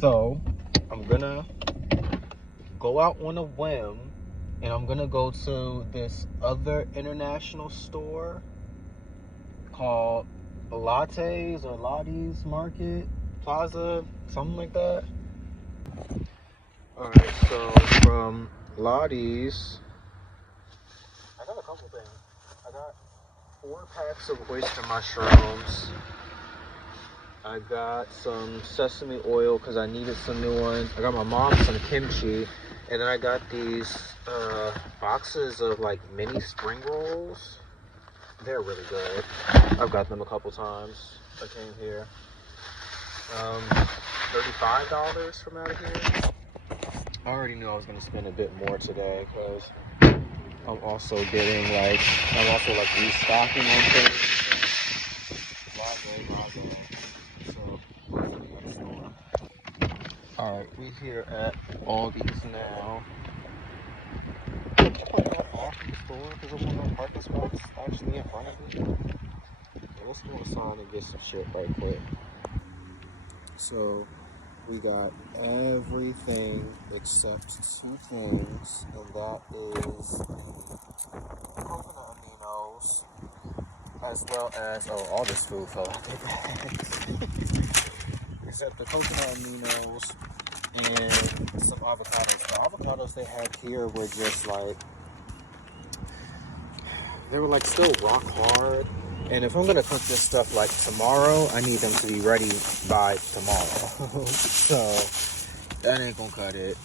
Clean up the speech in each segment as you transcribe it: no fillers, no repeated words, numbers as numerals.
So I'm gonna go out on a whim and I'm gonna go to this other international store called Lattes or Lottie's Market Plaza, something like that. Alright, so from Lottie's, I got a couple things. I got 4 packs of oyster mushrooms. I got some sesame oil because I needed some new ones. I got my mom some kimchi. And then I got these boxes of like mini spring rolls. They're really good. I've got them a couple times. I came here. $35 from out of here. I already knew I was gonna spend a bit more today because I'm also restocking on things. So hopefully at the store. Alright, we're here at Aldi's now. I'm not far from the store because I'm on no parking spots actually in front of me. Yeah, let's go inside and get some shit right quick. So we got everything except 2 things, and that is the coconut aminos, as well as all this food fell out their bags. Except the coconut aminos and some avocados. The avocados they had here were just like, they were like still rock hard. And if I'm gonna cook this stuff like tomorrow, I need them to be ready by tomorrow. So that ain't gonna cut it.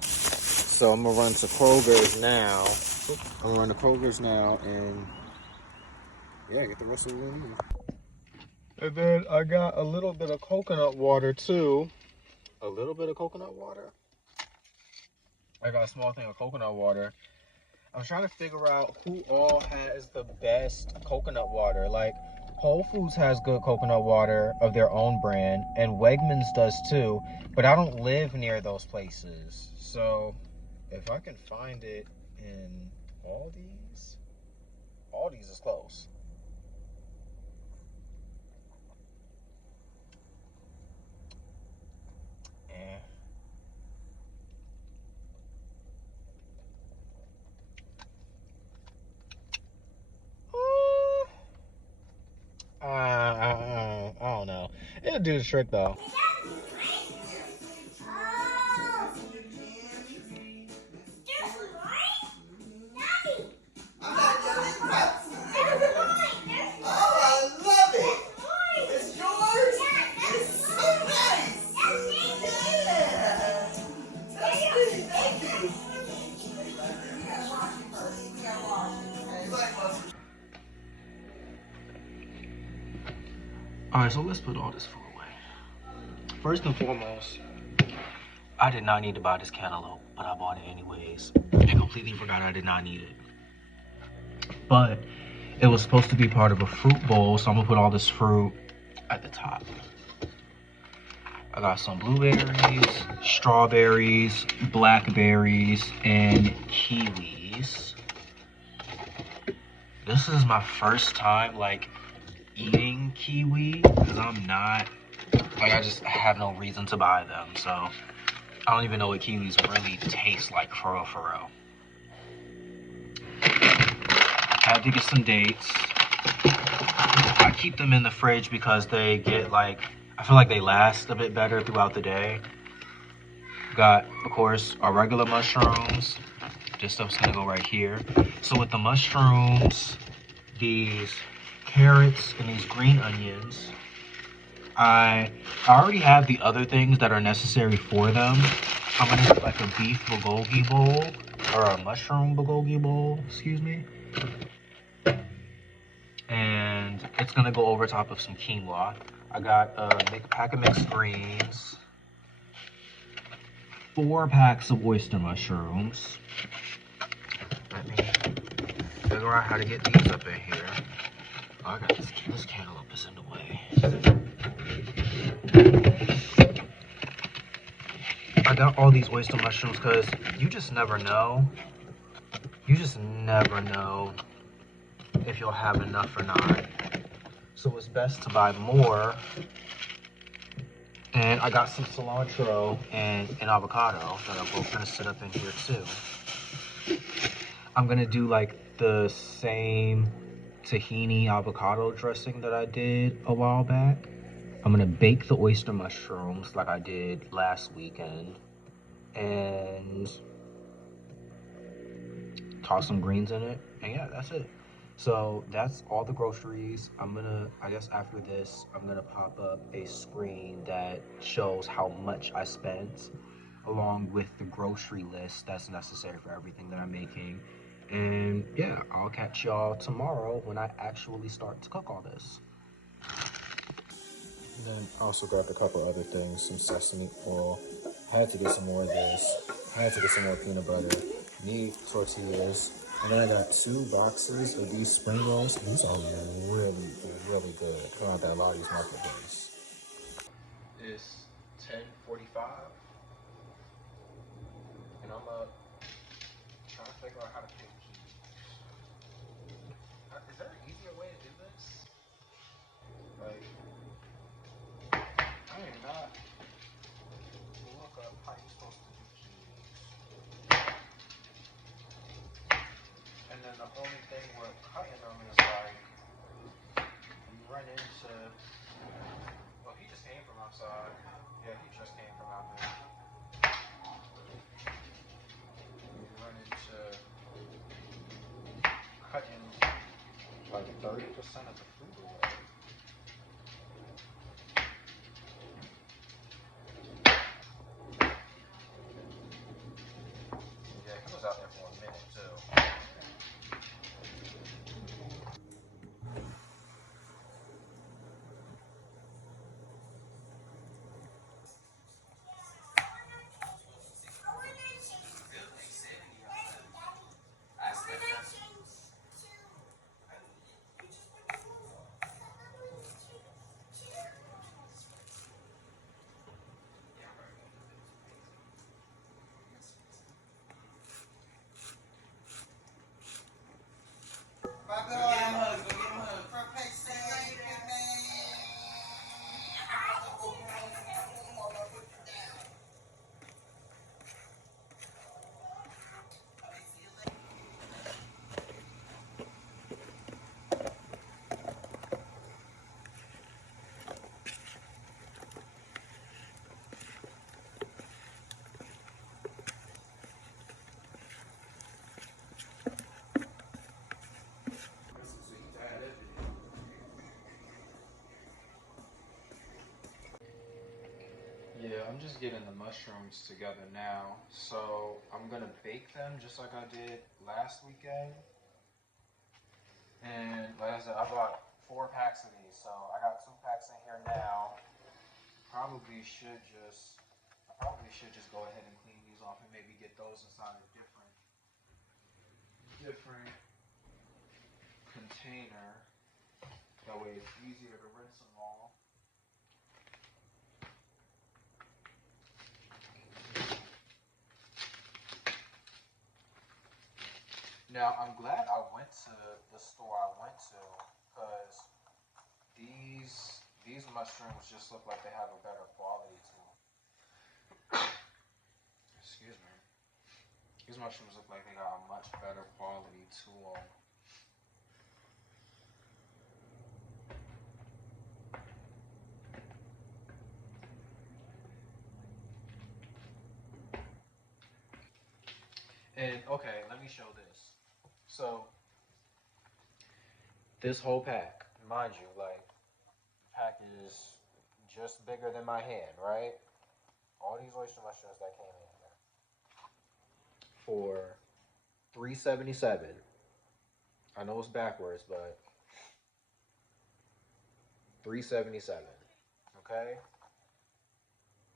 So I'm gonna run to Kroger's now. And yeah, get the rest of the room. And then I got a little bit of coconut water too. A little bit of coconut water. I got a small thing of coconut water. I'm trying to figure out who all has the best coconut water. Like, Whole Foods has good coconut water of their own brand, and Wegmans does too, but I don't live near those places. So, if I can find it in Aldi's is close. Eh. I don't know. It'll do the trick though. Alright, so let's put all this food away. First and foremost, I did not need to buy this cantaloupe, but I bought it anyways. And completely forgot I did not need it. But it was supposed to be part of a fruit bowl, so I'm gonna put all this fruit at the top. I got some blueberries, strawberries, blackberries, and kiwis. This is my first time like eating kiwi because I just have no reason to buy them, so I don't even know what kiwis really taste like for real. Had to get some dates. I keep them in the fridge because they get like, I feel like they last a bit better throughout the day. Got, of course, our regular mushrooms. This stuff's gonna go right here. So with the mushrooms, these carrots, and these green onions, I already have the other things that are necessary for them. I'm gonna get like a beef bulgogi bowl, or a mushroom bulgogi bowl, excuse me. And it's gonna go over top of some quinoa. I got a big pack of mixed greens, 4 packs of oyster mushrooms. Let me figure out how to get these up in here. Oh, I got this cantaloupe is in the way. I got all these oyster mushrooms because you just never know. You just never know if you'll have enough or not. So it's best to buy more And I got some cilantro and an avocado that are both gonna sit up in here too. I'm gonna do like the same tahini avocado dressing that I did a while back. I'm gonna bake the oyster mushrooms like I did last weekend and toss some greens in it. And yeah, that's it. So that's all the groceries. I guess after this, I'm gonna pop up a screen that shows how much I spent along with the grocery list that's necessary for everything that I'm making. And yeah, I'll catch y'all tomorrow when I actually start to cook all this. And then I also grabbed a couple other things, some sesame oil. I had to get some more of this. I had to get some more peanut butter. Need tortillas. And then I got 2 boxes of these spring rolls. These are really, really good. Come out that Lottie's Marketplace. It's 10:45, and I'm trying to figure out how to pick keys. Is there an easier way to do this? Like, I am not look up how you're supposed to do keys. And then the only thing with cutting them is like, you run into, well, he just came from outside. Yeah, he just came from out there. You run into cutting like 30% of the food away. Yeah, he was out there for a minute too. Yeah, I'm just getting the mushrooms together now. So I'm gonna bake them just like I did last weekend. And like I said, I bought 4 packs of these, so I got 2 packs in here now. Probably should just, I probably should just go ahead and clean these off and maybe get those inside a different container. That way it's easier to rinse them all. Now I'm glad I went to the store I went to because these mushrooms just look like they have a better quality to them. Excuse me. These mushrooms look like they got a much better quality to them. And okay, let me show this. So this whole pack, mind you, like the pack is just bigger than my hand, right? All these oyster mushrooms that came in here for $3.77. I know it's backwards, but $3.77. Okay,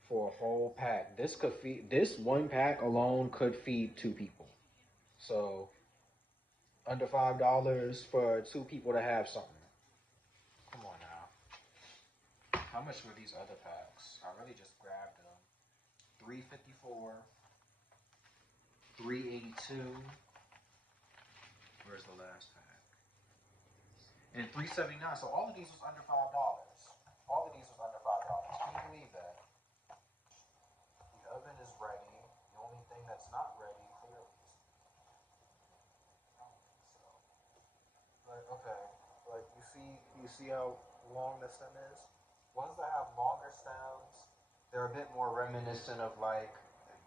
for a whole pack. This one pack alone could feed 2 people. So under $5 for 2 people to have something. Come on now. How much were these other packs? I really just grabbed them. $3.54, $3.82. Where's the last pack? And $3.79. So all of these was under $5. All of these was under $5. Can you believe that? You see how long the stem is? Ones that have longer stems, they're a bit more reminiscent of like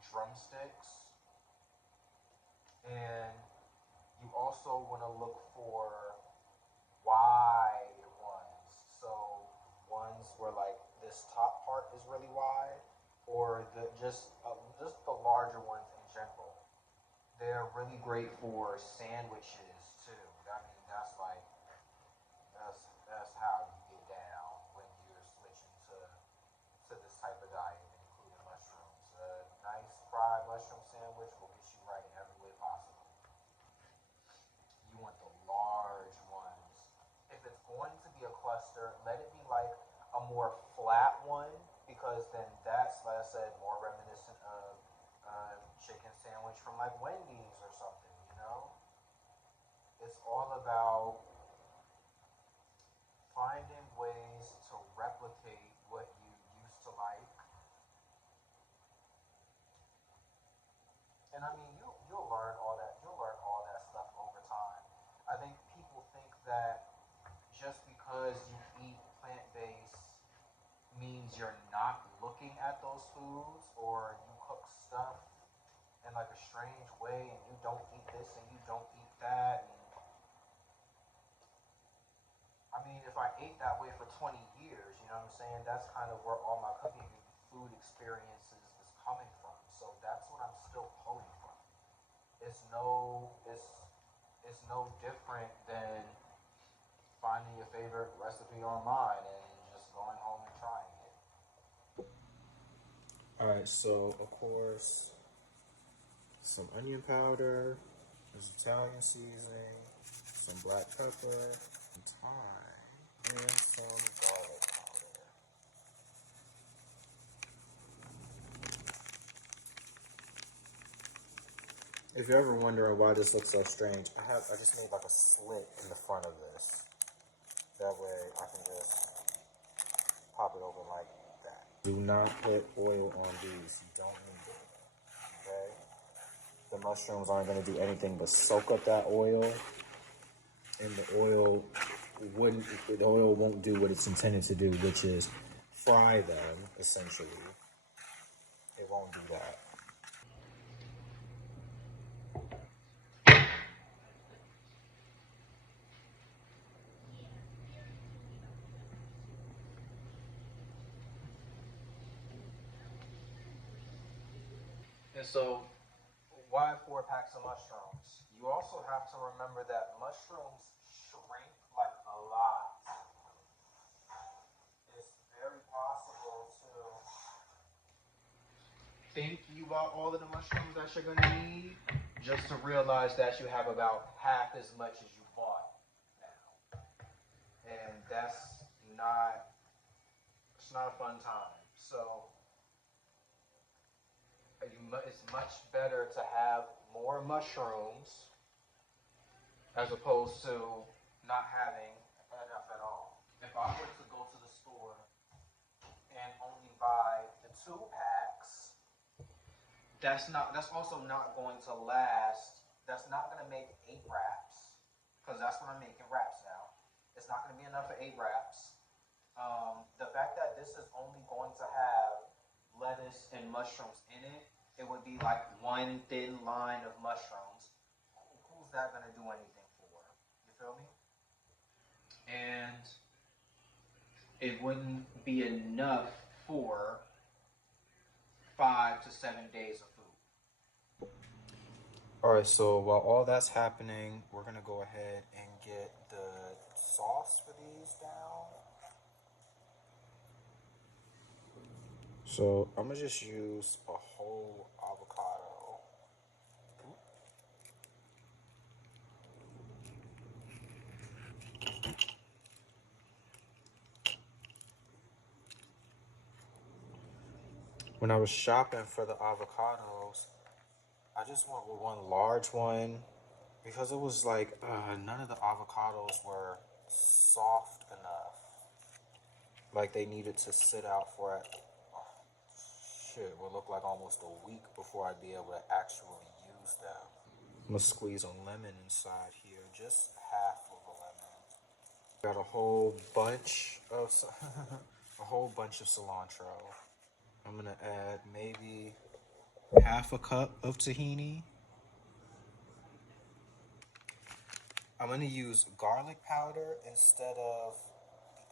drumsticks. And you also want to look for wide ones. So ones where like this top part is really wide, or just the larger ones in general. They're really great for sandwiches too. I mean, that's how you get down when you're switching to this type of diet, including mushrooms. A nice fried mushroom sandwich will get you right in every way possible. You want the large ones. If it's going to be a cluster, let it be like a more flat one, because then that's, like I said, more reminiscent of chicken sandwich from like Wendy's or something, you know? It's all about finding ways to replicate what you used to like. And I mean, you'll learn all that. You'll learn all that stuff over time. I think people think that just because you eat plant based means you're not looking at those foods, or you cook stuff in like a strange way and you don't eat this and you don't eat that. And I mean, if I ate that way for 20 years, you know what I'm saying? That's kind of where all my cooking and food experiences is coming from. So that's what I'm still pulling from. It's no, it's it's no different than finding your favorite recipe online and just going home and trying it. All right, so of course, some onion powder, there's Italian seasoning, some black pepper, some thyme, and some garlic powder. If you're ever wondering why this looks so strange, I just made like a slit in the front of this. That way I can just pop it open like that. Do not put oil on these. You don't need it. Okay? The mushrooms aren't going to do anything but soak up that oil, and the oil won't do what it's intended to do, which is fry them essentially. It won't do that. And so, why 4 packs of mushrooms? You also have to remember that mushrooms shrink like a lot. It's very possible to think you bought all of the mushrooms that you're gonna need, just to realize that you have about half as much as you bought now, and not it's not a fun time. So it's much better to have more mushrooms as opposed to not having enough at all. If I were to go to the store and only buy the 2 packs, that's also not going to last. That's not going to make 8 wraps, because that's what I'm making wraps now. It's not going to be enough for 8 wraps. The fact that this is only going to have lettuce and mushrooms in it, it would be like one thin line of mushrooms. Who's that going to do anything for? You feel me? And it wouldn't be enough for 5 to 7 days of food. All right, so while all that's happening, we're gonna go ahead and get the sauce for these down. So I'm gonna just use a whole avocado. When I was shopping for the avocados, I just went with one large one because it was like none of the avocados were soft enough. Like they needed to sit out for would look like almost a week before I'd be able to actually use them. I'm gonna squeeze a lemon inside here, just half of a lemon. Got a whole bunch of a whole bunch of cilantro. I'm gonna add maybe half a cup of tahini. I'm gonna use garlic powder instead of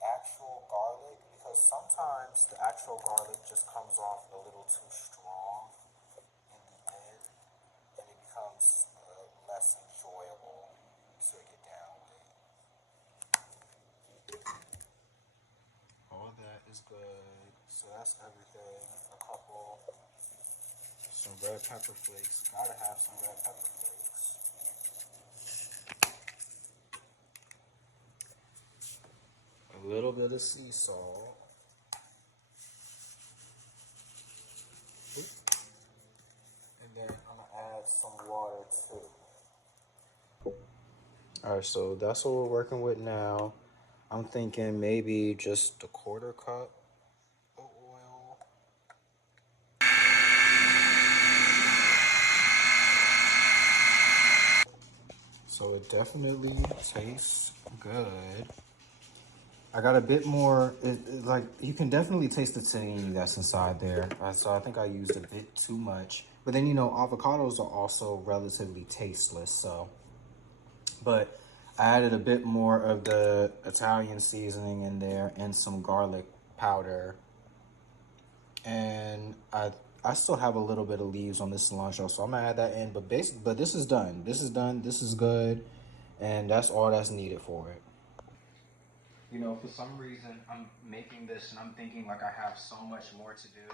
the actual garlic because sometimes the actual garlic just comes off a little too strong in the end and it becomes less enjoyable to get down with. All that is good. So that's everything. Some red pepper flakes. Gotta have some red pepper flakes. A little bit of sea salt. And then I'm gonna add some water too. Alright, so that's what we're working with now. I'm thinking maybe just a quarter cup of oil. So it definitely tastes good. I got a bit more, like, you can definitely taste the tahini that's inside there. So I think I used a bit too much. But then, you know, avocados are also relatively tasteless, so. But I added a bit more of the Italian seasoning in there and some garlic powder. And I still have a little bit of leaves on this cilantro, so I'm gonna add that in. But this is done. This is done. This is good. And that's all that's needed for it. You know, for some reason, I'm making this and I'm thinking like I have so much more to do.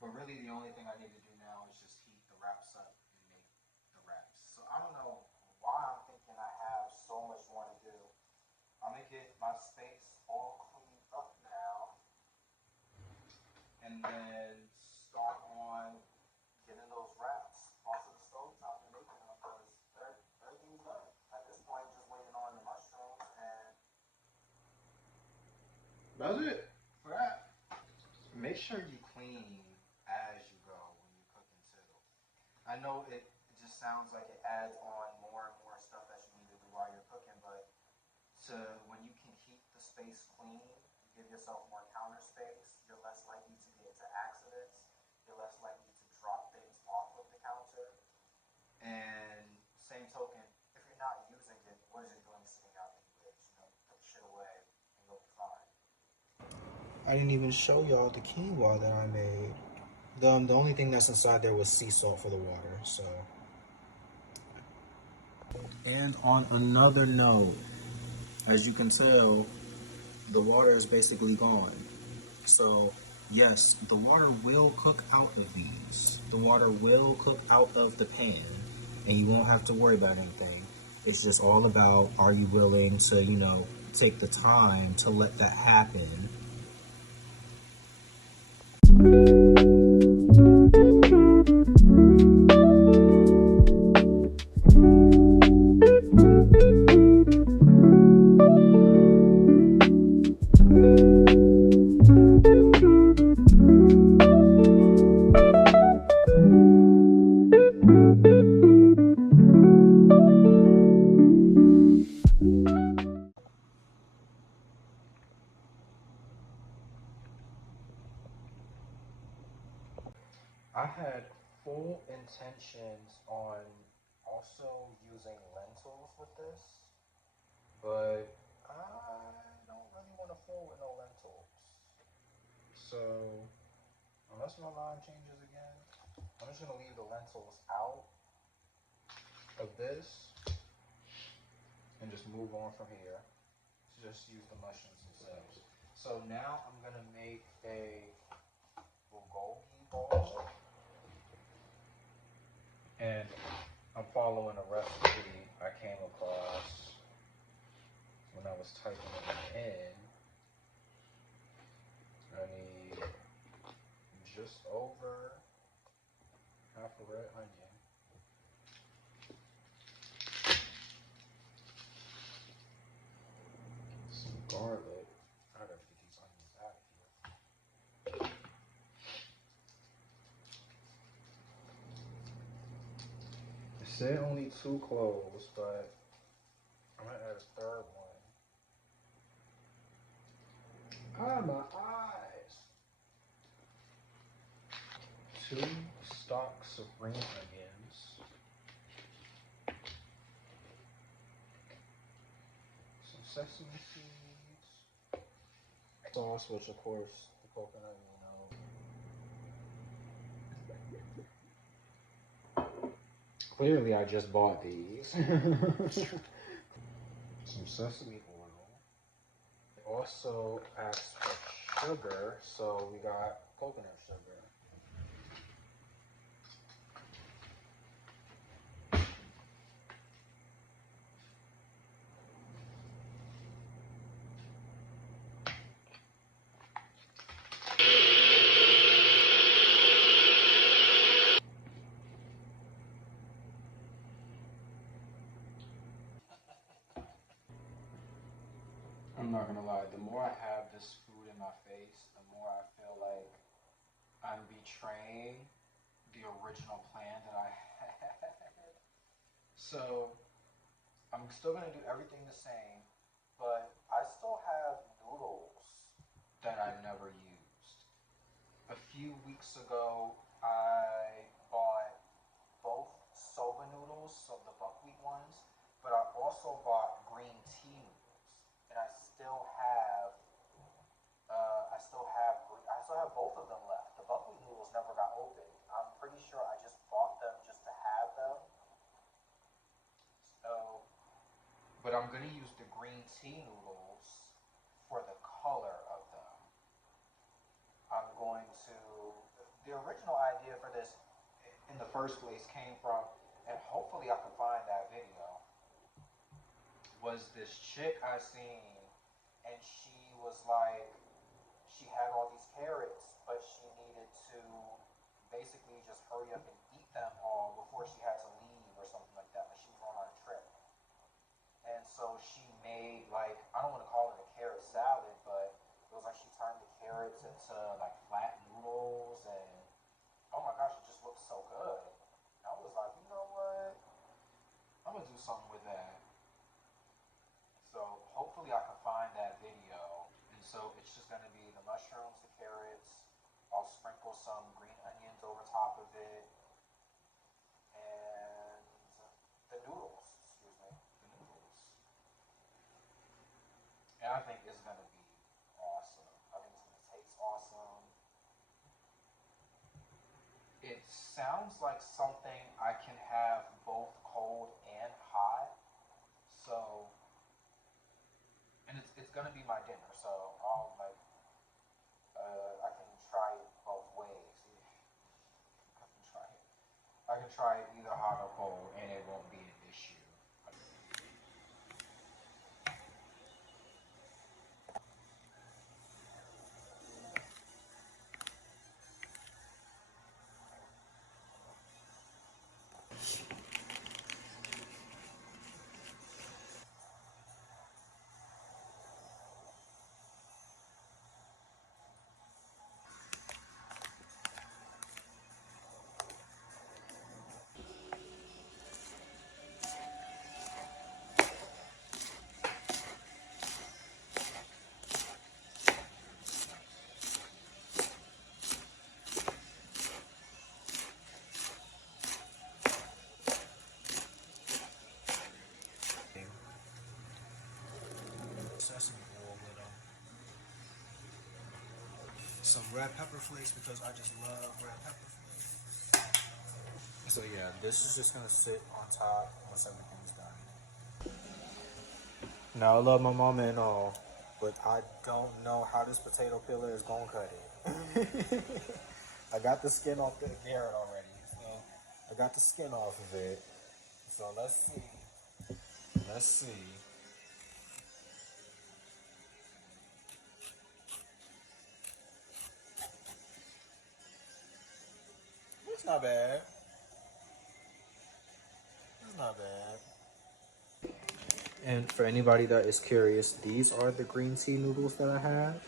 But really, the only thing I need to do now is just heat the wraps up and make the wraps. So I don't know why I'm thinking I have so much more to do. I'm gonna get my space all cleaned up now and then start on getting those wraps off of the stove top and making them because everything's done. At this point, just waiting on the mushrooms and that's it for that. Make sure you clean as you go when you're cooking too. I know it just sounds like it adds on more and more stuff that you need to do while you're cooking, but to when you can keep the space clean, you give yourself more counter space. You're less likely to get into accidents. You're less likely to drop things off of the counter. And same token, if you're not using it, what is it doing sitting out anyways? You know, put the shit away and you'll be fine. I didn't even show y'all the quinoa that I made. The only thing that's inside there was sea salt for the water, so. And on another note, as you can tell, the water is basically gone. So, yes, the water will cook out of these. The water will cook out of the pan, and you won't have to worry about anything. It's just all about, are you willing to, you know, take the time to let that happen. I had full intentions on also using lentils with this, but I don't really want to fool with no lentils. So, unless my mind changes again, I'm just going to leave the lentils out of this and just move on from here to just use the mushrooms themselves. So now I'm going to make a bulgogi ball. And I'm following a recipe I came across when I was typing it in. I need just over half a red onion. Some garlic. I gotta get these onions out of here. It said only 2 cloves, but I'm gonna add a third one. Ah, my eyes. 2 stalks of green onions. Some sesame seeds. Sauce, which of course the coconut, Clearly I just bought these. Some sesame oil. Also asked for sugar, so we got coconut sugar. I'm not gonna lie, the more I have this food in my face, the more I feel like I'm betraying the original plan that I had. So I'm still gonna do everything the same, but I still have noodles that I never used. A few weeks ago, I bought both soba noodles, so the buckwheat ones, but I also bought green tea noodles, and I still have both of them left. The buckwheat noodles never got opened. I'm pretty sure I just bought them just to have them. So, but I'm gonna use the green tea noodles for the color of them. I'm going to. The original idea for this, in the first place, came from, and hopefully I can find that video, was this chick I seen, and she was like, she had all these carrots, but she needed to basically just hurry up and eat them all before she had to leave or something like that. Like she was going on a trip. And so she made, like, I don't want to call it a carrot salad, but it was like she turned the carrots into like flat noodles, and oh my gosh, it just looked so good. And I was like, you know what? I'm gonna do something with that. So hopefully I can find that video. And so it's just gonna be the mushrooms, the carrots. I'll sprinkle some green onions over top of it, and the noodles. Excuse me, the noodles. And I think it's gonna be awesome. I think it's gonna taste awesome. It sounds like something I can have both cold and hot. So, and it's gonna be my dinner. So I'll like I can try it both ways. I can try it. I can try it either hot or cold, and it won't be an issue. Sesame oil with some red pepper flakes because I just love red pepper flakes. So yeah, this is just gonna sit on top once everything's done. Now I love my mama and all, but I don't know how this potato peeler is gonna cut it. I got the skin off the carrot already, so I got the skin off of it. So let's see. Let's see. It's not bad. It's not bad. And for anybody that is curious, these are the green tea noodles that I have.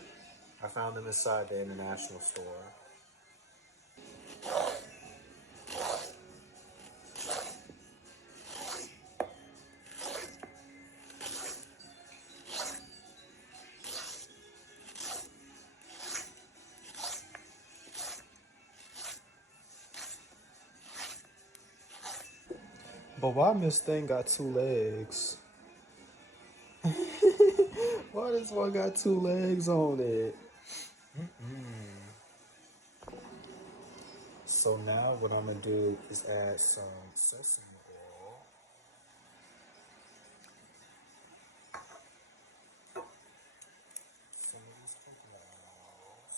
I found them inside the international store. But why Miss Thing got two legs? Why this one got two legs on it? So now what I'm gonna do is add some sesame oil. Some of these coconut oils.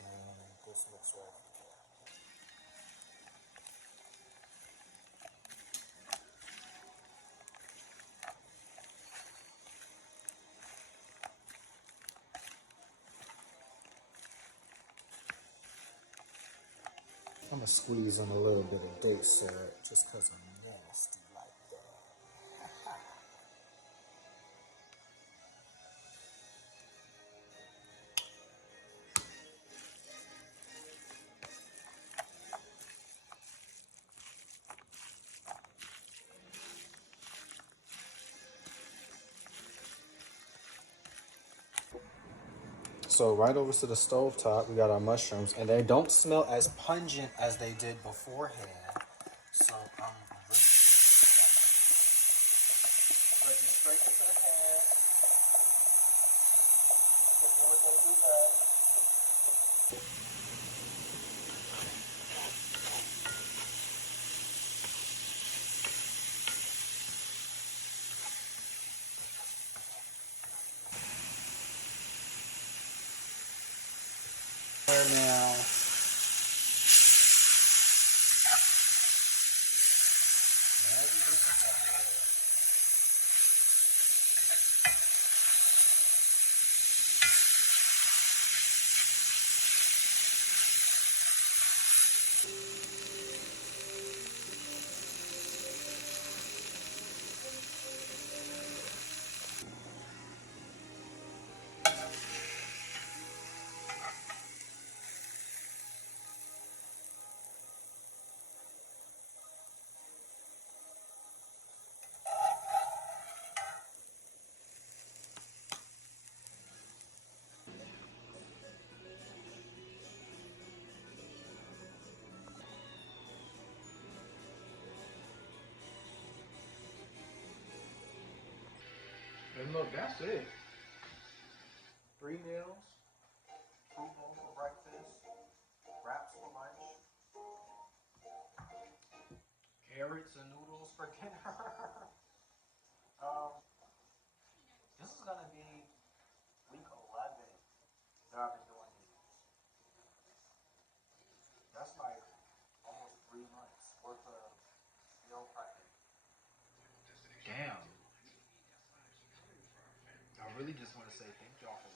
And this looks right. I'm gonna squeeze in a little bit of date syrup just cause I'm nasty like that. So right over to the stove top, we got our mushrooms, and they don't smell as pungent as they did beforehand. So I'm really pleased with that. But just straight into the pan. They do what they do best. There now. And look, that's it. 3 meals, fruit bowl for breakfast, wraps for lunch, carrots and noodles for dinner. um, this is gonna be week 11 that I've been doing these. That's like almost 3 months worth of meal prepping. Damn. I really just want to say thank y'all for